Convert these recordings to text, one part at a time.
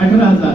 18,000।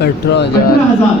18,000।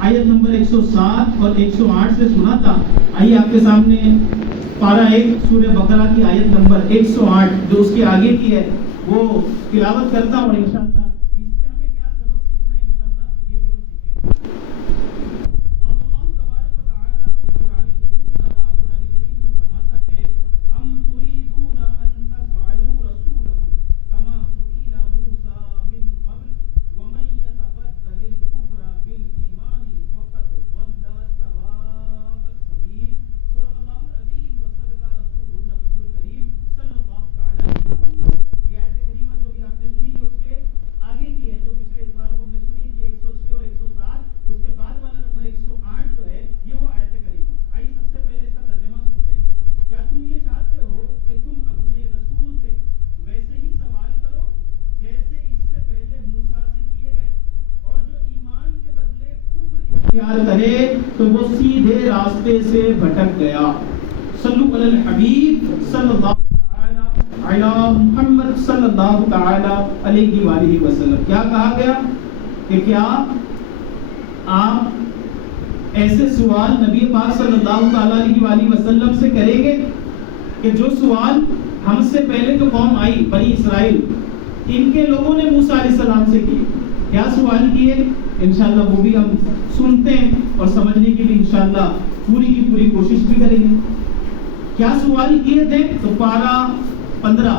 آیت نمبر 107 اور 108 سے سنا تھا. آئیے آپ کے سامنے پارہ 1 سورہ بقرہ کی آیت نمبر 108 جو اس کے آگے کی ہے وہ تلاوت کرتا ہوں انشاءاللہ. اس سے ہمیں کیا سبق سیکھنا ہے انشاءاللہ یہ بھی ہم سیکھیں گے. اللہ تبارک و تعالی اپنے قرآن کریم اللہ پاک قرآن کریم میں فرماتا ہے ام تريدون ان تفعلوا رسولكم كما سئل موسى من قبل ومن يتبدل الكفر بالإيمان فقد ضل سواء السبيل. صدق اللہ العظیم وصدق رسول النبی الکریم صلی اللہ تعالی علیہ وسلم. یہ آیت کریمہ جو بھی آپ نے سنی ہے اس کے آگے کی ہے جو پچھلے اتوار کو ہم نے سنی تھی 106 اور 107. اس کے بعد والا نمبر 108 جو ہے یہ وہ آیت کریمہ. آئیے سب سے پہلے اس کا ترجمہ سنتے ہیں. کیا تم یہ چاہتے ہو کہ تم اپنے رسول سے ویسے ہی سوال کرو جیسے اس سے پہلے موسیٰ سے کیے گئے اور جو ایمان کے بدلے کفر اختیار کرے تو وہ سیدھے راستے سے بھٹک گیا. صلو علی الحبیب صلی اللہ تعالی علی محمد صلی اللہ تعالی علیہ وآلہ وسلم. کیا کہا گیا کہ کیا آپ ایسے سوال نبی پاک صلی اللہ تعالی علیہ وآلہ وسلم سے کریں گے کہ جو سوال ہم سے پہلے جو قوم آئی بنی اسرائیل ان کے لوگوں نے موسیٰ علیہ السلام سے کیے. کیا سوال کیے انشاءاللہ وہ بھی ہم سنتے ہیں اور سمجھنے کی بھی انشاءاللہ پوری کی پوری کوشش بھی کریں گے. کیا سوال کیے تھے تو پارہ 15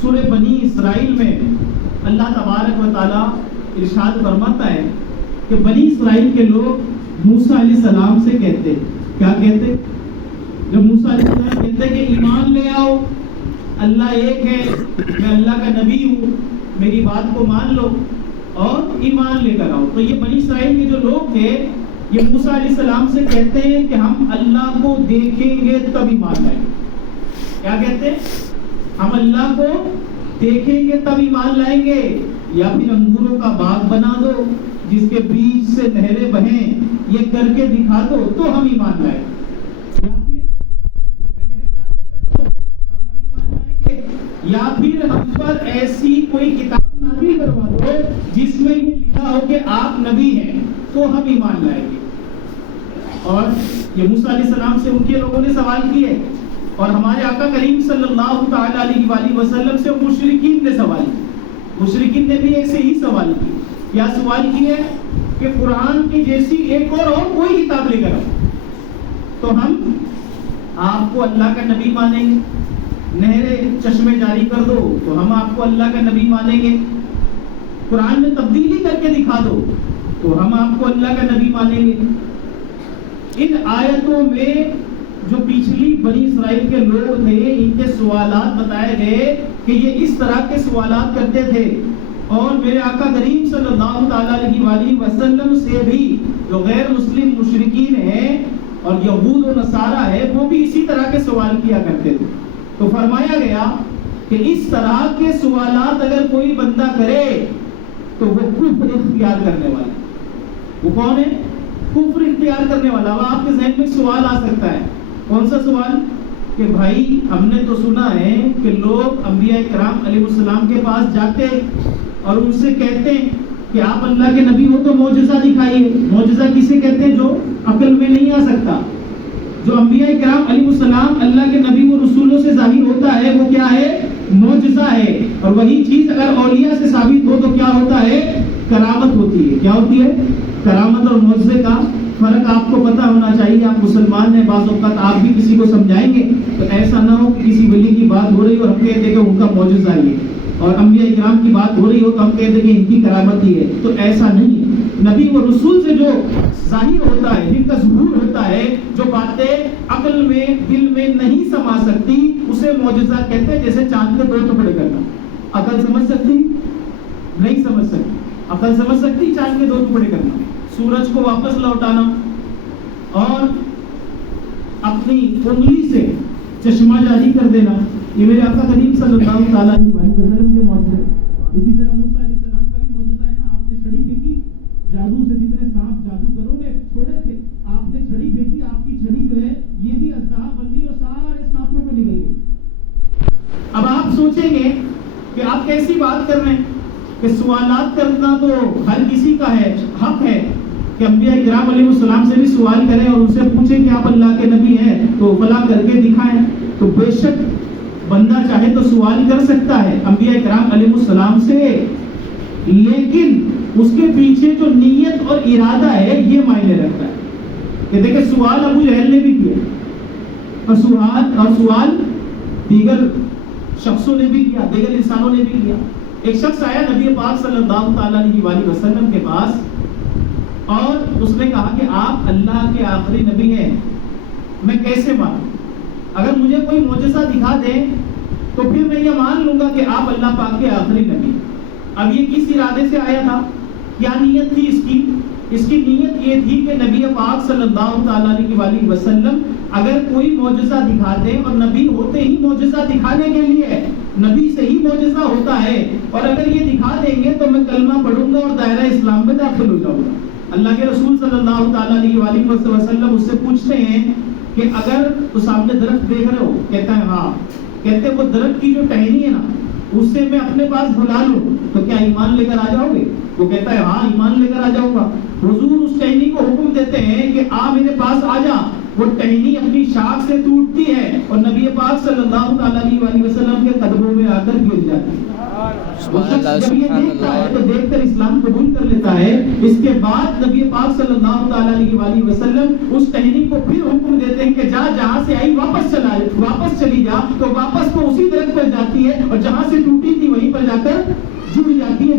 سورہ بنی اسرائیل میں اللہ تبارک و تعالی ارشاد فرماتا ہے کہ بنی اسرائیل کے لوگ موسیٰ علیہ السلام سے کہتے کیا کہتے جب موسیٰ علیہ السلام کہتے کہ ایمان لے آؤ اللہ ایک ہے میں اللہ کا نبی ہوں میری بات کو مان لو اور ایمان لے کر آؤ. تو یہ بنی اسرائیل کے جو لوگ تھے یہ موسیٰ علیہ السلام سے کہتے ہیں کہ ہم اللہ کو دیکھیں گے تب ایمان لائیں گے. کیا کہتے ہیں ہم اللہ کو دیکھیں گے تب ایمان لائیں گے یا پھر انگوروں کا باغ بنا دو جس کے بیچ سے نہریں بہیں یہ کر کے دکھا دو تو ہم ایمان لائیں گے یا پھر ہم پر ایسی کوئی کتاب نازل کروا دو جس میں یہ لکھا ہو کہ آپ نبی ہیں تو ہم ایمان لائیں گے. اور یہ موسیٰ علیہ السلام سے ان کے لوگوں نے سوال کیے اور ہمارے آقا کریم صلی اللہ تعالی علیہ وآلہ وسلم سے مشرکین نے سوال کیا. مشرکین نے بھی ایسے ہی سوال کیے. کیا سوال کیے کہ قرآن کی جیسی ایک اور کوئی کتاب لے کر آؤ تو ہم آپ کو اللہ کا نبی مانیں گے. نہریں چشمے جاری کر دو تو ہم آپ کو اللہ کا نبی مانیں گے. قرآن میں تبدیلی کر کے دکھا دو تو ہم آپ کو اللہ کا نبی مانیں گے. ان آیتوں میں جو پچھلی بنی اسرائیل کے لوگ تھے ان کے سوالات بتائے گئے کہ یہ اس طرح کے سوالات کرتے تھے اور میرے آقا کریم صلی اللہ تعالی علیہ وآلہ وسلم سے بھی جو غیر مسلم مشرکین ہیں اور یہود و نصارہ ہے وہ بھی اسی طرح کے سوال کیا کرتے تھے. تو فرمایا گیا کہ اس طرح کے سوالات اگر کوئی بندہ کرے تو وہ کفر اختیار کرنے والا. وہ کون ہے؟ کفر اختیار کرنے والا. اب آپ کے ذہن میں سوال آ سکتا ہے. کون سا سوال؟ کہ بھائی ہم نے تو سنا ہے کہ لوگ انبیاء کرام علیہ السلام کے پاس جاتے اور ان سے کہتے ہیں کہ آپ اللہ کے نبی ہو تو معجزہ دکھائیے. معجزہ کسے کہتے ہیں؟ جو عقل میں نہیں آ سکتا. جو انبیاء کرام علیہ السلام اللہ کے نبی و رسولوں سے ظاہر ہوتا ہے وہ کیا ہے؟ معجزہ ہے. اور وہی چیز اگر اولیاء سے ثابت ہو تو کیا ہوتا ہے؟ کرامت ہوتی ہے. کیا ہوتی ہے؟ کرامت اور معجزے کا فرق آپ کو پتہ ہونا چاہیے. آپ مسلمان ہیں بعض اوقات آپ بھی کسی کو سمجھائیں گے تو ایسا نہ ہو کہ کسی ولی کی بات ہو رہی اور ہم کہتے کہ ان کا معجزہ ہی ہے اور انبیاء کرام کی بات ہو رہی ہو تو ہم کہتے کہ ان کی کرامت ہی ہے. تو ایسا نہیں. نبی و رسول سے جو ظاہر ہوتا ہے جن کا ظہور ہوتا ہے جو باتیں عقل میں دل میں نہیں سما سکتی اسے معجزہ کہتے ہیں. جیسے چاند کے 2 ٹکڑے کرنا. عقل سمجھ سکتی؟ نہیں سمجھ سکتی. عقل سمجھ سکتی چاند کے 2 ٹکڑے کرنا؟ سورج کو واپس لوٹانا اور اپنی انگلی سے چشمہ جاری کر دینا یہ میرے آقا کریم صلی اللہ تعالیٰ علیہ وسلم کے معجزے. اسی طرح موسیٰ علیہ السلام کا بھی معجزہ ہے نا. آپ نے چھڑی پھینکی جادو سے جتنے سانپ جادوگروں نے چھوڑے تھے آپ نے چھڑی پھینکی آپ کی چھڑی جو ہے یہ بھی اژدہا بن گئی اور سارے سانپوں کو نگل گئی. اب آپ سوچیں گے کہ آپ کیسی بات کر رہے ہیں کہ سوالات کرنا تو ہر کسی کا ہے حق ہے کہ انبیاء کرام علیہ السلام سے بھی سوال کریں اور ان سے پوچھیں کہ آپ اللہ کے نبی ہیں تو فلاں کر کے دکھائیں. تو بے شک بندہ چاہے تو سوال کر سکتا ہے انبیاء کرام علیہ السلام سے، لیکن اس کے پیچھے جو نیت اور ارادہ ہے یہ معنی رکھتا ہے. کہ دیکھیں سوال ابو جہل نے بھی کیا اور سوال دیگر شخصوں نے بھی کیا، دیگر انسانوں نے بھی کیا. ایک شخص آیا نبی پاک صلی اللہ تعالیٰ علیہ وسلم کے پاس اور اس نے کہا کہ آپ اللہ کے آخری نبی ہیں، میں کیسے مانوں؟ اگر مجھے کوئی معجزہ دکھا دیں تو پھر میں یہ مان لوں گا کہ آپ اللہ پاک کے آخری نبی. اب یہ کس ارادے سے آیا تھا؟ کیا نیت تھی اس کی؟ اس کی نیت یہ تھی کہ نبی پاک صلی اللہ تعالیٰ علیہ وسلم اگر کوئی معجزہ دکھا دیں، اور نبی ہوتے ہی معجزہ دکھانے کے لیے، نبی سے ہی معجزہ ہوتا ہے، اور اگر یہ دکھا دیں گے تو میں کلمہ پڑھوں گا اور دائرہ اسلام میں داخل ہو جاؤں گا. اللہ کے رسول صلی اللہ تعالیٰ علیہ وسلم اس سے پوچھتے ہیں کہ اگر تو سامنے درخت دیکھ رہے ہو؟ کہتا ہے ہاں. کہتے ہیں وہ درخت کی جو ٹہنی ہے نا اس سے میں اپنے پاس بلا لوں تو کیا ایمان لے کر آ جاؤ گے؟ وہ کہتا ہے ہاں ایمان لے کر آ جاؤں گا. حضور اس ٹہنی کو حکم دیتے ہیں کہ آ میرے پاس آ جا. وہ ٹہنی اپنی شاخ سے ٹوٹتی ہے اور نبی پاک صلی اللہ تعالیٰ علیہ وسلم کے قدموں میں آ کر گر جاتی ہے. جب یہ دیکھتا ہے تو دیکھ کر اسلام قبول کر لیتا ہے. اس کے بعد نبی پاک صلی اللہ تعالیٰ علیہ وسلم اس ٹہنی کو پھر حکم دیتے ہیں کہ جا جہاں سے آئی واپس چلی جا. تو واپس تو اسی درخت پر جاتی ہے اور جہاں سے ٹوٹی تھی وہیں پر جا کر جڑ جاتی ہے.